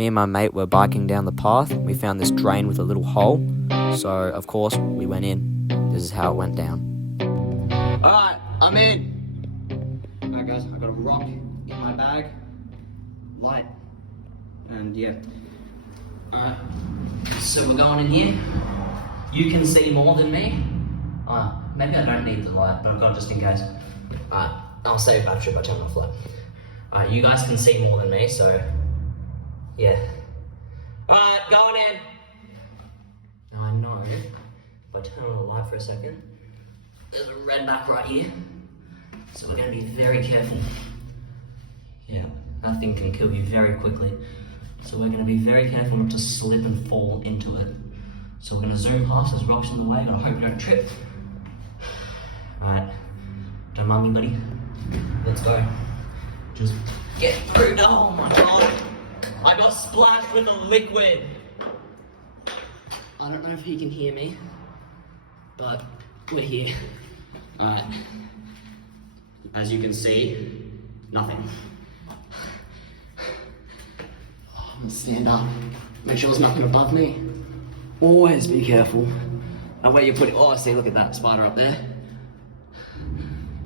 Me and my mate were biking down the path. We found this drain with a little hole. So, of course, we went in. This is how it went down. Alright, I'm in. Alright guys, I got a rock in my bag. Light. And yeah. Alright. So we're going in here. You can see more than me. Maybe I don't need the light, but I've got it just in case. Alright, I'll save battery by turning off light. Alright, you guys can see more than me, so yeah. Alright, going in. Now I know if I turn on the light for a second, there's a red back right here. So we're gonna be very careful. Yeah, that thing can kill you very quickly. So we're gonna be very careful not to slip and fall into it. So we're gonna zoom past, there's rocks in the way, and I hope you don't trip. Alright, don't mind me, buddy. Let's go. Just get through. Oh my god. I got splashed with a liquid. I don't know if he can hear me, but we're here. Alright. As you can see, nothing. I'm gonna stand up. Make sure there's nothing above me. Always be careful. And where you put it, oh, see, look at that spider up there.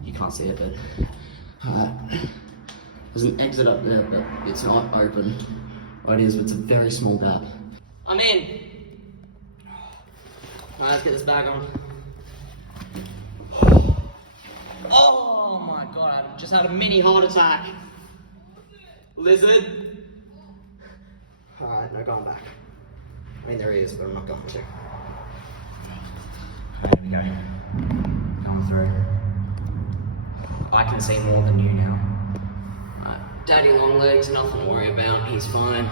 You can't see it, but there's an exit up there, but it's not open. Well, it is, but it's a very small gap. I'm in. Alright, let's get this bag on. Oh my god, I just had a mini heart attack. Lizard. Alright, no going back. I mean, there he is, but I'm not going to. Alright, here we go. Going through. I can see more than you now. Daddy Longlegs, nothing to worry about, he's fine.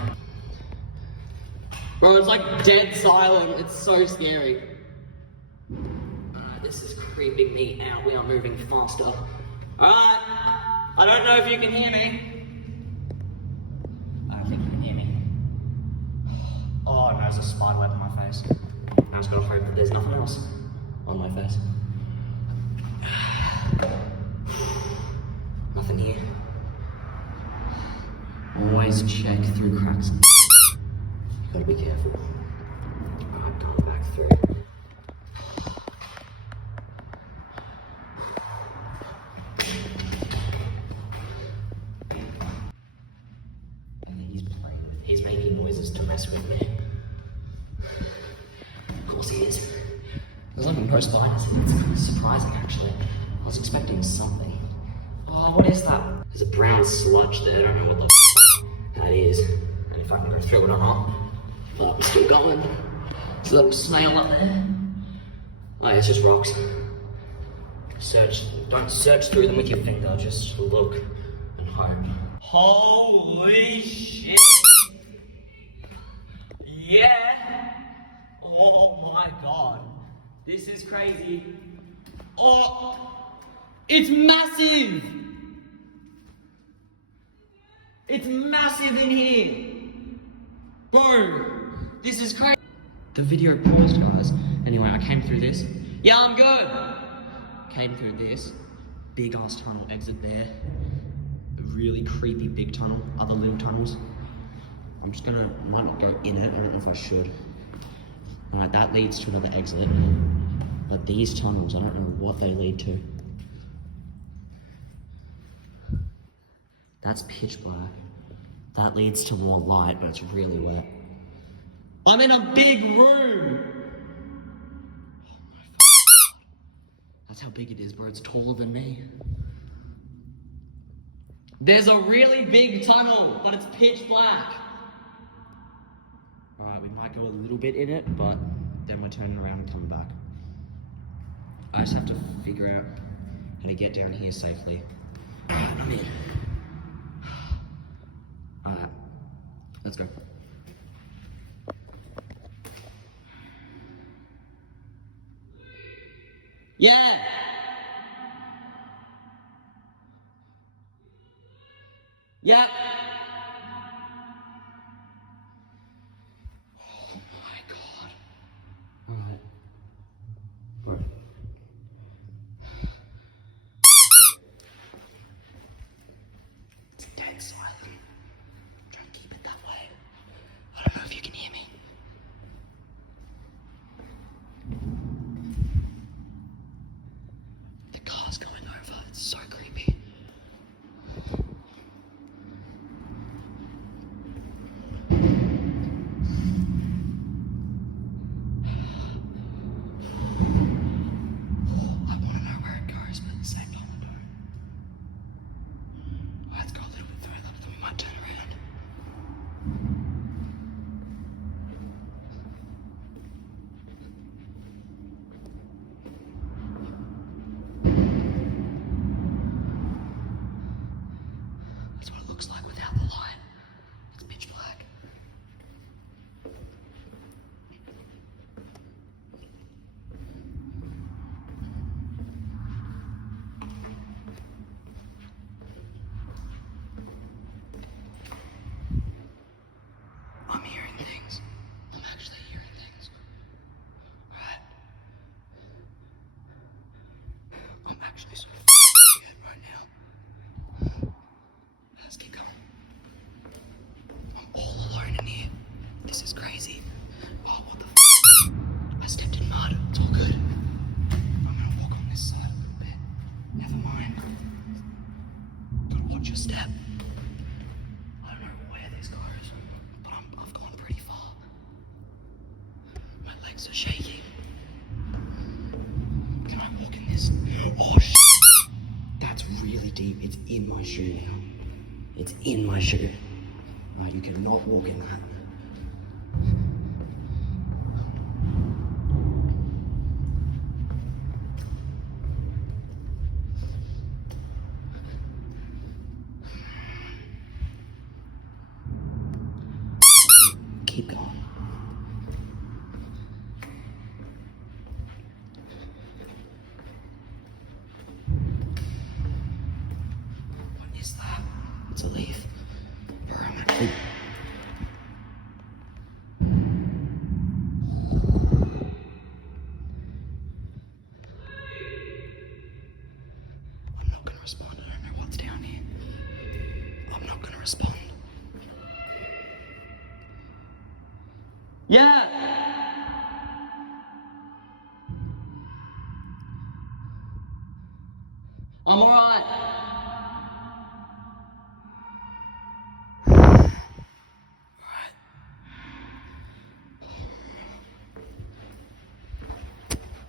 Bro, it's like dead silent, it's so scary. This is creeping me out, we are moving faster. Alright, I don't know if you can hear me. I don't think you can hear me. Oh no, there's a spider web on my face. I just gotta hope that there's nothing else on my face. Nothing here. Always check through cracks. Gotta be careful. Alright, going back through. And he's playing with, he's making noises to mess with me. Of course he is. There's nothing no spiders. It's kind of surprising actually. I was expecting something. Oh, what is that? There's a brown sludge there, I don't know what the that is. And if I can go through it or not. But I'm still going. There's a little snail up there. Oh, it's just rocks. Search, don't search through them with your finger, just look and hope. Holy shit! Yeah! Oh my god. This is crazy. Oh! It's massive! It's massive in here! Bro! This is crazy! The video paused, guys. Anyway, I came through this. Yeah, I'm good! Came through this. Big ass tunnel exit there. A really creepy big tunnel. Other little tunnels. I'm just gonna, might not go in it. I don't know if I should. Alright, that leads to another exit. But these tunnels, I don't know what they lead to. That's pitch black. That leads to more light, but it's really wet. I'm in a big room! Oh my god. That's how big it is, bro. It's taller than me. There's a really big tunnel, but it's pitch black. Alright, we might go a little bit in it, but then we're turning around and coming back. I just have to figure out how to get down here safely. I'm in. Alright, let's go. Yeah! Yeah! Oh my god. Alright. Bro. It's dead silent. Try and keep it that way. Let's keep going. I'm all alone in here. This is crazy. Oh, what the I stepped in mud. It's all good. I'm gonna walk on this side a little bit. Never mind. Gotta watch your step. I don't know where this goes, but I've gone pretty far. My legs are shaking. Can I walk in this? Oh, that's really deep. It's in my shoe now. It's in my shoe. Right, you cannot walk in that. Keep going. What is that? It's a leaf. Bro, I'm actually... I'm not gonna respond. I don't know what's down here. I'm not gonna respond. Yeah! I'm alright.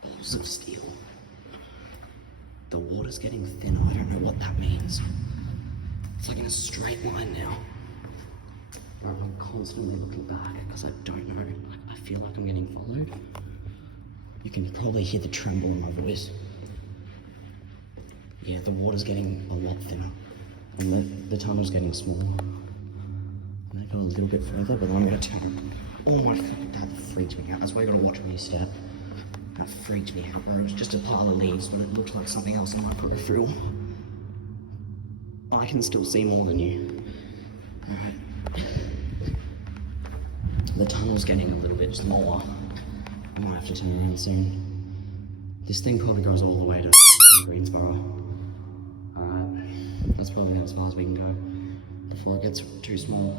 Balls of steel. The water's getting thinner. I don't know what that means. It's like in a straight line now. I'm constantly looking back because I don't know. I feel like I'm getting followed. You can probably hear the tremble in my voice. Yeah, the water's getting a lot thinner. And the tunnel's getting smaller. I'm gonna go a little bit further, but then I'm gonna turn. Oh my god, that freaked me out. That's why you gotta watch where you step. That freaked me out. It was just a pile of leaves, but it looked like something else I might go through. I can still see more than you. Alright. The tunnel's getting a little bit smaller. I might have to turn around soon. This thing probably goes all the way to Greensboro. Alright, that's probably as far as we can go before it gets too small.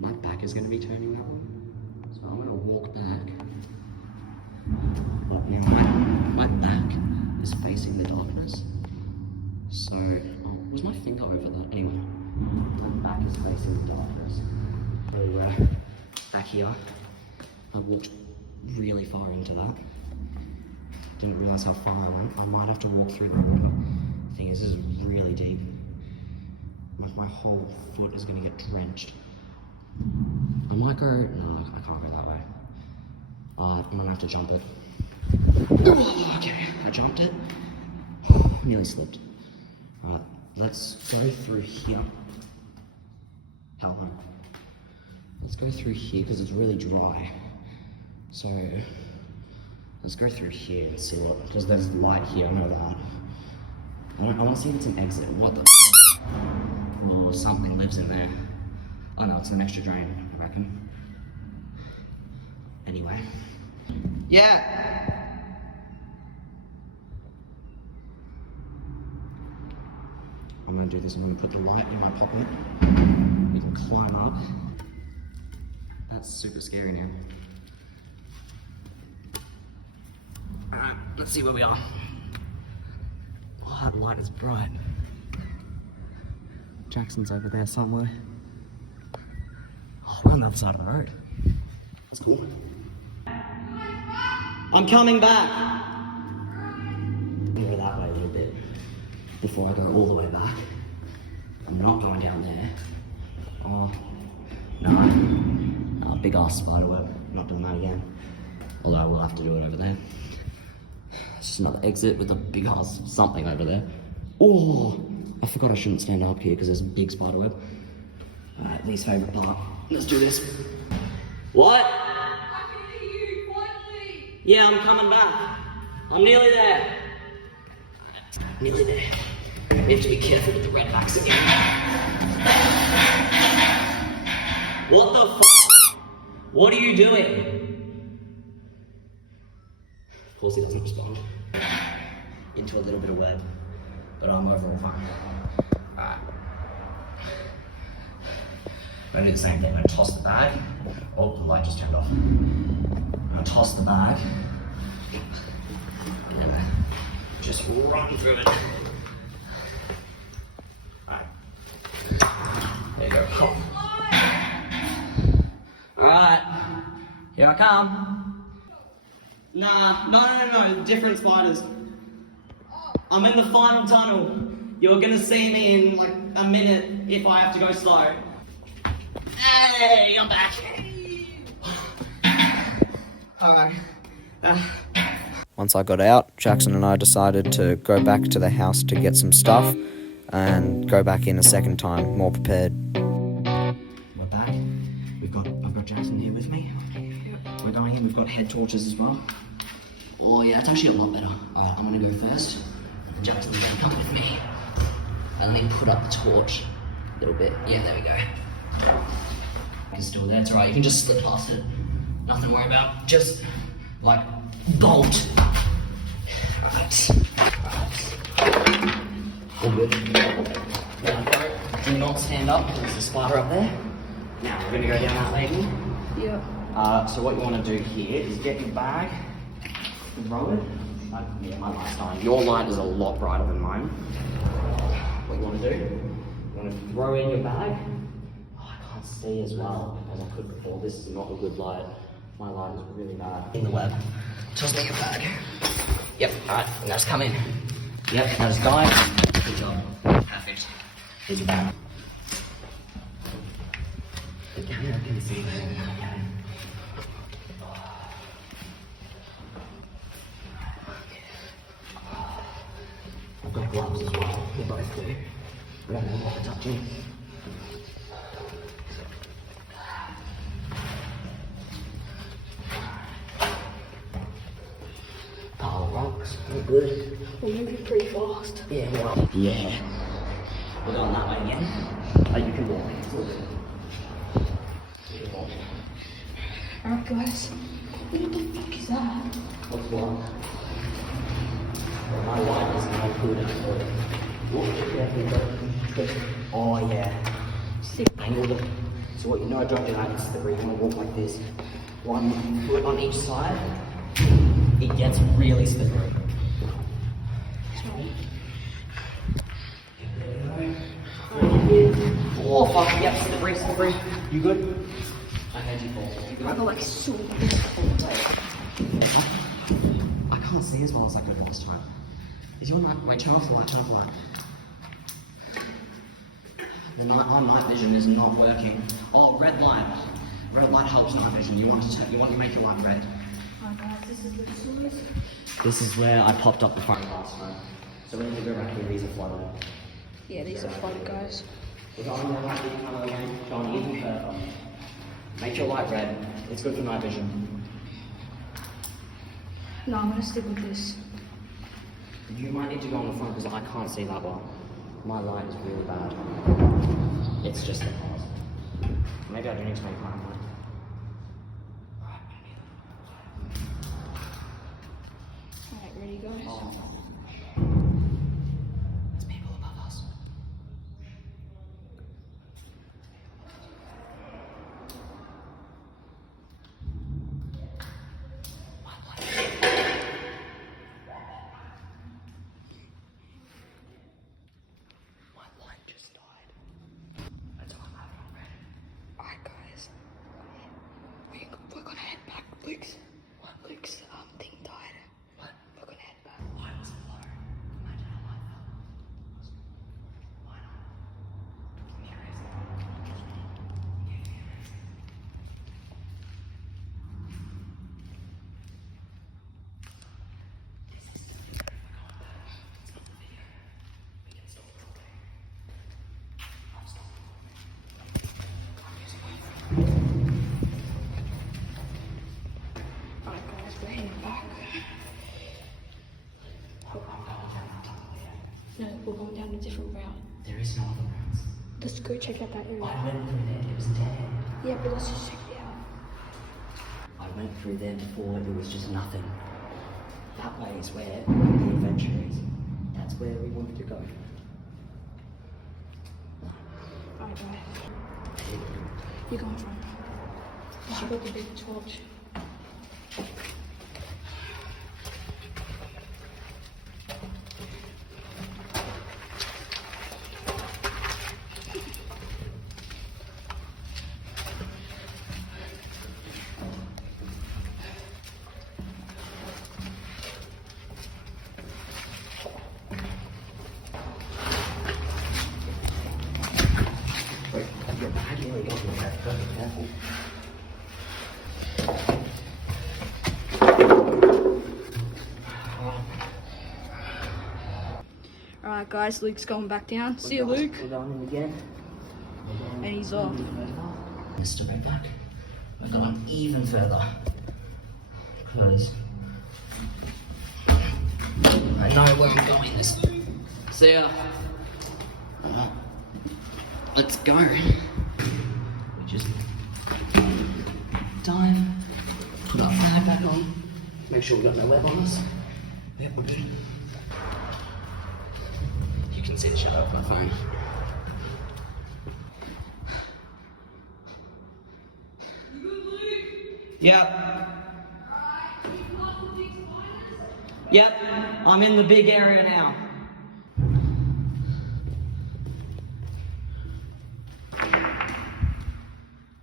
My back is gonna be turning now. So I'm gonna walk back. But now my back is facing the darkness. So, was my finger over that? Anyway. My back is facing the darkness. So, back here, I walked really far into that. Didn't realise how far I went. I might have to walk through the water. The thing is, this is really deep. My whole foot is going to get drenched. I might go... No, I can't go that way. I'm going to have to jump it. Okay, I jumped it. Nearly slipped. Alright, let's go through here. Hell no. Let's go through here because it's really dry. So, let's go through here and see what, because there's light here, I know that. I want to see if it's an exit. What the or something lives in there. Oh no, it's an extra drain, I reckon. Anyway. Yeah! I'm gonna do this, I'm gonna put the light in my pocket. We can climb up. That's super scary now. Alright, let's see where we are. Oh, that light is bright. Jackson's over there somewhere. Oh, we're on the other side of the road. That's cool. I'm coming back! I'm gonna go that way a little bit before I go all the way back. I'm not going down there. Oh, no. Big ass spider web. Not doing that again. Although I will have to do it over there. It's just another exit with a big ass something over there. Oh, I forgot I shouldn't stand up here because there's a big spider web. Alright, least favourite part. Let's do this. What? I can hear you, finally! Yeah, I'm coming back. I'm nearly there. Nearly there. We have to be careful with the redbacks again. What the fuck? What are you doing? Of course he doesn't respond. into a little bit of web, but I'm overall fine. Alright. I'm gonna do the same thing. I'm gonna toss the bag. Oh, the light just turned off. I'm gonna toss the bag. And just run through it. Alright. There you go. Alright. Here I come. Nah, no. Different spiders. I'm in the final tunnel. You're gonna see me in like a minute if I have to go slow. Hey, I'm back. Alright. Once I got out, Jackson and I decided to go back to the house to get some stuff and go back in a second time, more prepared. We're back. I've got Jackson here with me. We're going in, we've got head torches as well. Oh yeah, it's actually a lot better. Alright, I'm gonna go first. Jackson's gonna come with me. And let me put up the torch a little bit. Yeah, there we go. It's still there, it's alright, you can just slip past it. Nothing to worry about, just like bolt. Alright. All good. Now do not stand up, there's a spider up there. Now we're gonna go down that lane. Yeah. So what you want to do here is get your bag, throw it. Yeah, my light's dying. Your light is a lot brighter than mine. What you want to do, you want to throw in your bag. Oh, I can't see as well as I could before. This is not a good light. My light is really bad. In the web. Toss me your bag. Yep, alright, now just come in. Yep, now just dive. Good job. Perfect. Here's your bag. The camera can see that. I've got gloves as well. We both do. We don't know what to touch in. Pile of rocks. We're good. We're moving pretty fast. Yeah, well. Yeah. We're going that way again. Oh, you can walk. It's all good. You can walk. Alright guys. What the fuck is that? What's wrong? Well, my light is not good at all. Oh yeah. Sick. Angle them. So what you know, don't do that. It's slippery. You want to walk like this. One foot on each side. It gets really slippery. Oh fuck, yep, slippery. You good? I heard you fall. You good? I got like so much. I can't see as well as I could last time. Is your night? Wait, turn off the light. The night vision is not working. Oh, red light. Red light helps night vision. You want to make your light red. Alright guys, this is the source. This is where I popped up the front last time. So we need to go back here. These are flooded. Yeah, these are fun guys. We're going the right color again. Going even further. Make your light red. It's good for night vision. No, I'm gonna stick with this. You might need to go on the front because I can't see that well. My light is really bad. It's just the cars. Maybe I do need to make my light. Alright, ready guys? There's people above us. My light. My light just died. That's all I'm having on red. Alright guys. We're gonna head back. Luke's thing died. What? We're gonna head back. Why was it low? Imagine how light felt. Why not? Here it is. Alright guys, we're heading back. No, we're going down a different route. There is no other routes. Let's go check out that area. I went through there, it was dead. Yeah, but let's just check it out. I went through there before, it was just nothing. That way is where the adventure is. That's where we wanted to go. Alright, guys. You're going front. I got the big torch. Your bag really got me that. Be careful. Alright, guys, Luke's going back down. See you, Luke. We're going in again. And he's off. Mr. Redback, we're going even further. Because I know where I'm going this time. See ya. Alright, let's go. We just dive, put our flag back on, make sure we got no web on us. Yep, we're good. You can see the shadow of my phone. Yep. Yep, I'm in the big area now.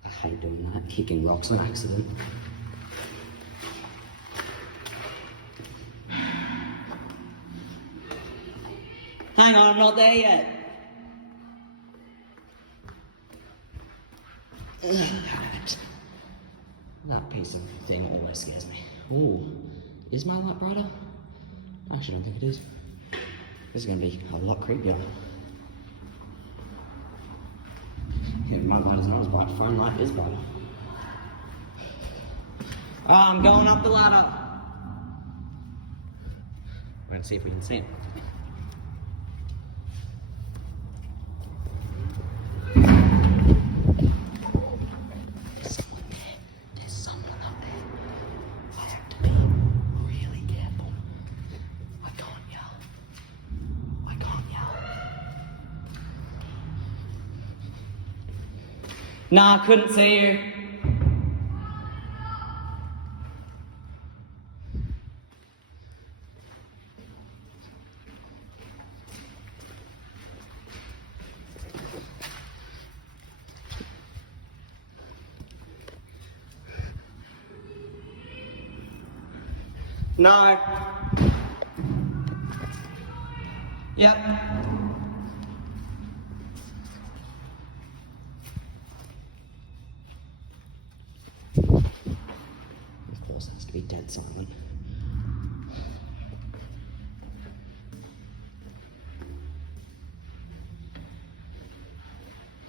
I hate doing that, kicking rocks on accident. Hang on, I'm not there yet. That piece of thing always scares me. Ooh, is my light brighter? I actually don't think it is. This is going to be a lot creepier. Yeah, my light is not as bright. Phone light is brighter. Oh, I'm going up the ladder. We're going to see if we can see it. There's someone up there. I have to be really careful. I can't yell. I can't yell. Nah, I couldn't see you. No. Yep. Of course, it has to be dead silent.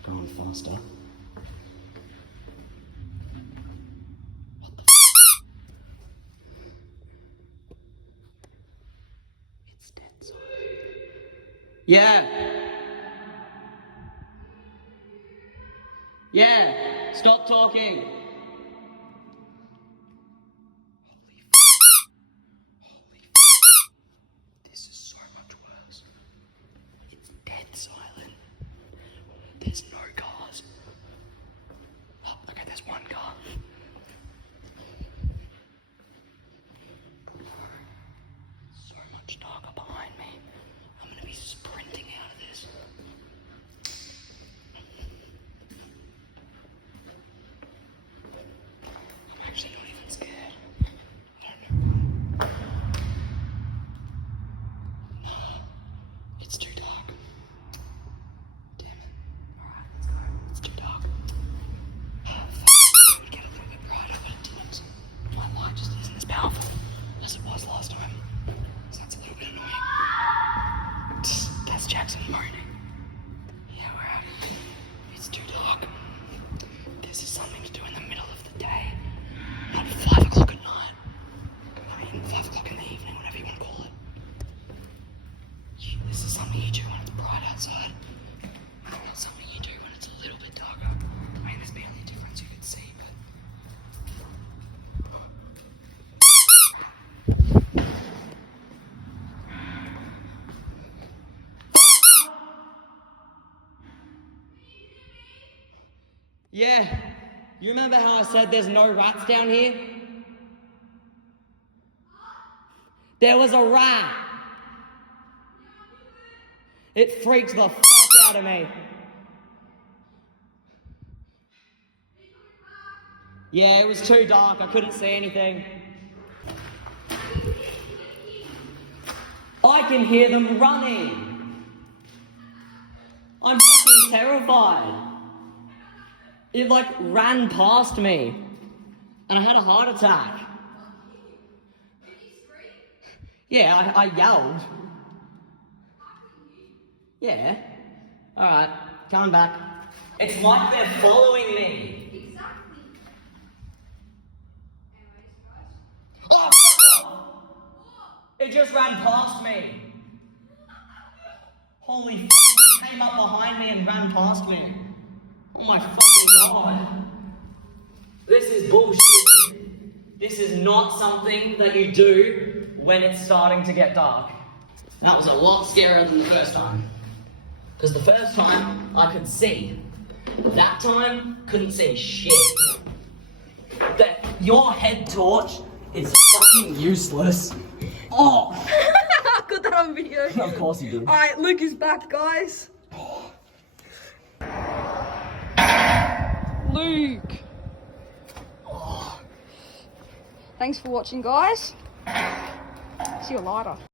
Going faster. What the It's dead silent. Yeah. Yeah. Stop talking. This is so much worse. It's dead silent. There's no cars. Oh, okay, there's one car. So much darker behind me. I'm gonna be sprinting out of this. I'm actually not even scared. I don't know. Nah, it's too dark. Damn it. Alright, let's go. It's too dark. It would get a little bit brighter, but it didn't. My light just isn't as powerful as it was last time. So that's a little bit annoying. That's Jackson moaning. Yeah, we're out. It's too dark. This is something to do in the middle of the day. Not 5 o'clock at night. I mean, 5 o'clock in the evening, whatever you want to call it. This is something you do when it's bright outside. Not something you do when it's a little bit darker. I mean, there's barely a difference you can see, but... Yeah. You remember how I said there's no rats down here? There was a rat. It freaked the fuck out of me. Yeah, it was too dark. I couldn't see anything. I can hear them running. I'm fucking terrified. It like ran past me. And I had a heart attack. Yeah, I yelled. Yeah. Alright, coming back. It's like they're following me. Oh, fuck off! It just ran past me. Holy f***, it came up behind me and ran past me. Oh my fucking god. This is bullshit. This is not something that you do when it's starting to get dark. That was a lot scarier than the first time. Because the first time, I could see. That time, couldn't see shit. Your head torch is fucking useless. Oh! I got that on video. Of course you did. Alright, Luke is back, guys. Luke. Thanks for watching, guys. See you later.